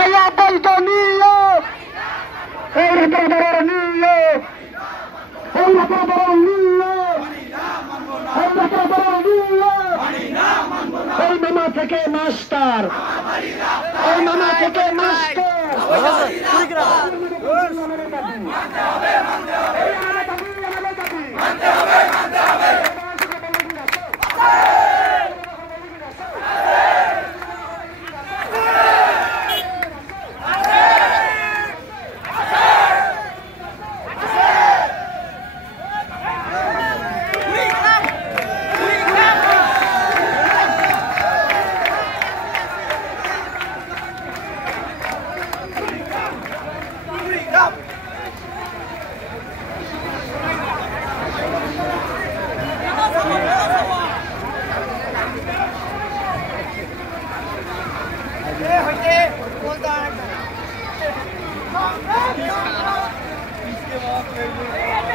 এই অবৈধ নিয়োগ, এই রাতের নিয়োগ, এই রাতের নিয়োগ, এই রাতের নিয়োগ, এই মামা থেকে মাস্টার, এই মামা থেকে মাস্টার। इसके बाद